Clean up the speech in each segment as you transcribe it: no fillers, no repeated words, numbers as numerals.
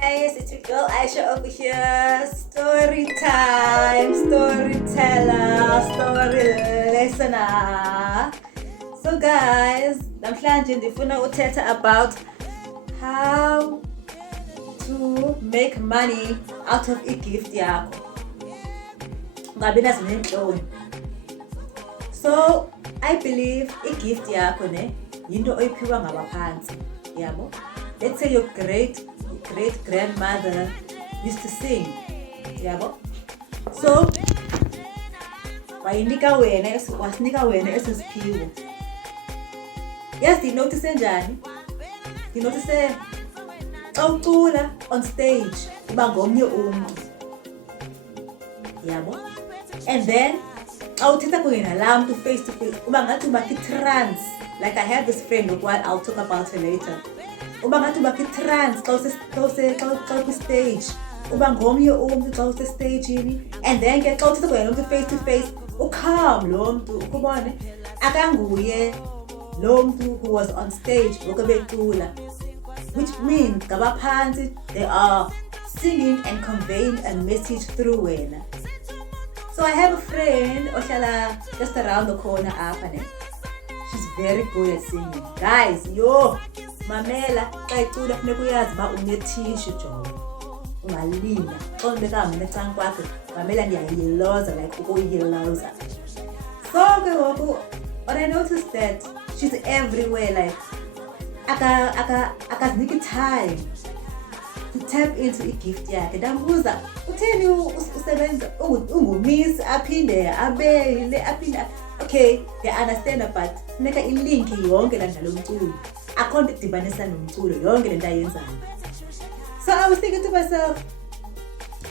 Guys, it's your girl Aisha over here. Story time, storyteller, story listener. So guys, namhlanje ndifuna uthetha about how to make money out of gift yakho. Ungabi nazo nenhloni. So, I believe gift yakho ne yinto oyiphiwa ngabaphansi, yabo. Let's say your great grandmother used to sing, yabo. So wasinika wena esisiphiwo. Yes, ndinotice njani? Ndinotice xa ucula on stage uba ngomnye umuntu, yabo. And then xa uthetha kunye nalaa mntu face to face uba ngathi uba ki-trance. Like I have this friend of what I'll talk about her later. Uba ngathi uba ki-trance xa kwi-stage uba ngomnye umntu xa usestagini. And then ke xa uthetha kunye nomntu face to face ucalm lo mntu, ukubone akanguye lo mntu who was on stage ngoku becula, which means ngabaphansi they are singing and conveying a message through wena. So I have a friend ohlala just around the corner apha ne. She's very good at singing. Guys, yo, mamela xa icula funeka uyazi uba unetissue jowo. Ungalila. Xa undibeka mina ecan'kwakhe kwakhe, mamela ndiyayiloza like ukuyiloza. So ke ngoku, but I noticed that she's everywhere, like akaziniki time to tap into gift yakhe. Ndambuza, utheni usebenza ungumiss aphinde abeyile aphinde. Okay, they understand, but funeka ilinki yonke la nalo mculo. Akho nto idibanisa nomculo, yonke le nto ayenzayo. So I was thinking to myself,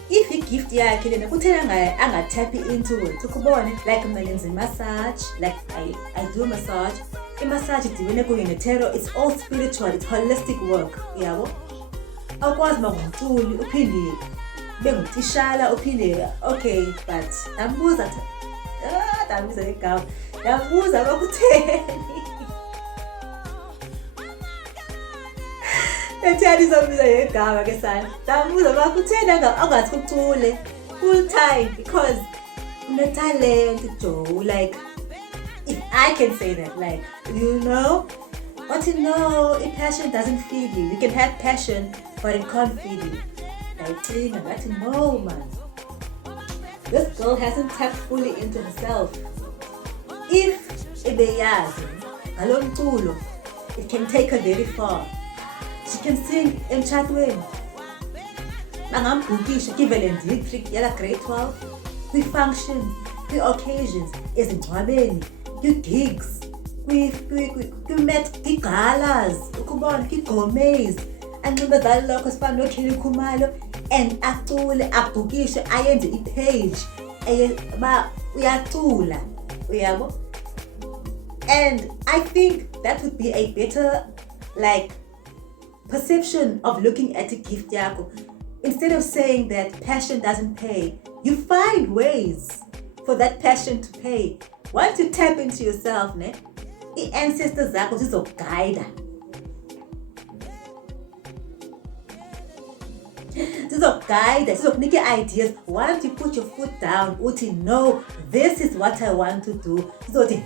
if gift yakhe lena kuthena angatap into it, ukubone like mina ngenza massage, like I do massage. I-massage idibene kunye ne-tarot, it's all spiritual, it's holistic work, yabo. Awukwazi uma ngumculi uphinde ube ngutishala uphinde, okay, but ndambuza igama, ndambuza bakutheni. Ethani izombiza ngegama ke sana. Ndambuza bakutheni angathi ucule full time because une-talent Joe, like if I can say that, like, you know, but you know, if passion doesn't feed you, you can have passion, but it can't feed you. Like, I got to know, man. This girl hasn't tapped fully into herself. If ebeyazi ngalo mculo, it can take her very far. She can sing emtshatweni. Bangambhukisha kwiValentine yala grade 12, kwi-functions, kwi-occasions, ezingcwabeni, kwi-gigs, kwi-galas, ukubona, kwi-gourmets, anxibe zalokho sifana noKelly Khumalo, and acule, abhukishe, ayenze i-page, ba uyacula, uyabo? And I think that would be a better, like, perception of looking at a gift yakho. Instead of saying that passion doesn't pay, you find ways for that passion to pay. Once you tap into yourself, ne, i-ancestors zakho zizokuguida. Zizokuguida, zizokunika ideas. Once you put your foot down, uthi no, this is what I want to do. Zizothi,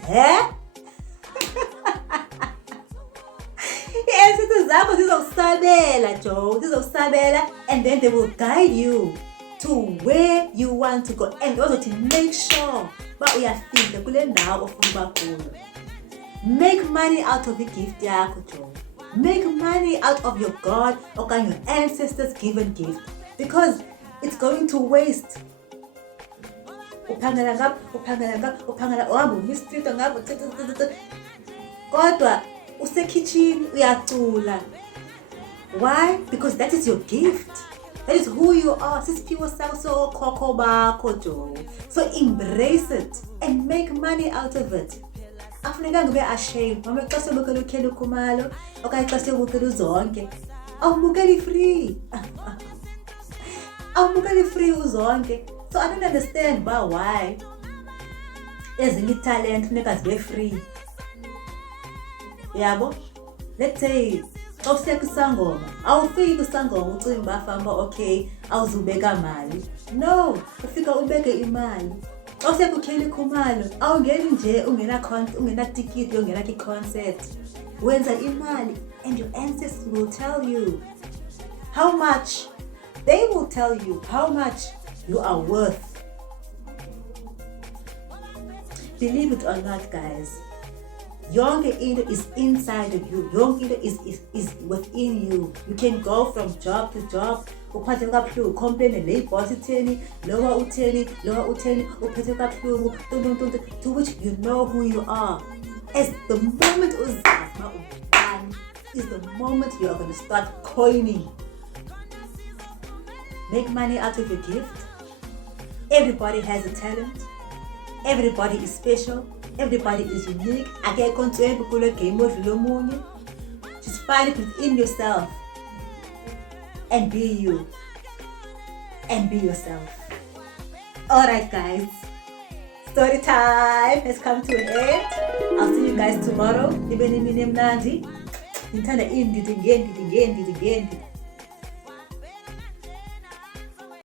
i-ancestors zakho zizokusabela, Joe, zizokusabela, and then they will guide you to where you want to go, and also to make sure ba uyafika kule ndawo ofuna uba kuyo. Make money out of gift yakho, Joe. Make money out of your God or your ancestors given gift, because it's going to waste. Uphangela ngapha, uhamba umistreet ngapha, kodwa usekitchen uyacula. Why? Because that is your gift. That is who you are. Sisiphiwo sakho sokhokho bakho, Joe. So embrace it and make money out of it. Afuneka ube ashamed. Mama xa sebukela uKelly Khumalo okanye xa sebukela uzonke. Awubukeli free. Awubukeli free uzonke. So I don't understand why ezinye talent funeka zibe free. Yabo? Let's say Xa usiya kwisangoma awufiki kwisangoma ucinga uba famba okay awuzubeka mali. No, ufika ubeke imali. Xa usiya kukhwela ikhumalo awungeni nje ungena tikiti yongena kwi-concert. Wenza imali and your ancestors will tell you how much. They will tell you how much you are worth. Believe it or not, guys, yonke into is inside of you. Yonke into is within you. You can go from job to job. Uphathe kabuhlungu, complain le boss itheni, lowa utheni, uphethe kabuhlungu, to which you know who you are. As the moment uzazi ma ubani is the moment you are going to start coining. Make money out of your gift. Everybody has a talent. Everybody is special. Everybody is unique. Akekho ntswembu kule game odlula omunye. Just find it within yourself and be you and be yourself. Alright guys, story time has come to an end. I'll see you guys tomorrow. Nibe nimini mnandi. Nithanda indidi ngendidi.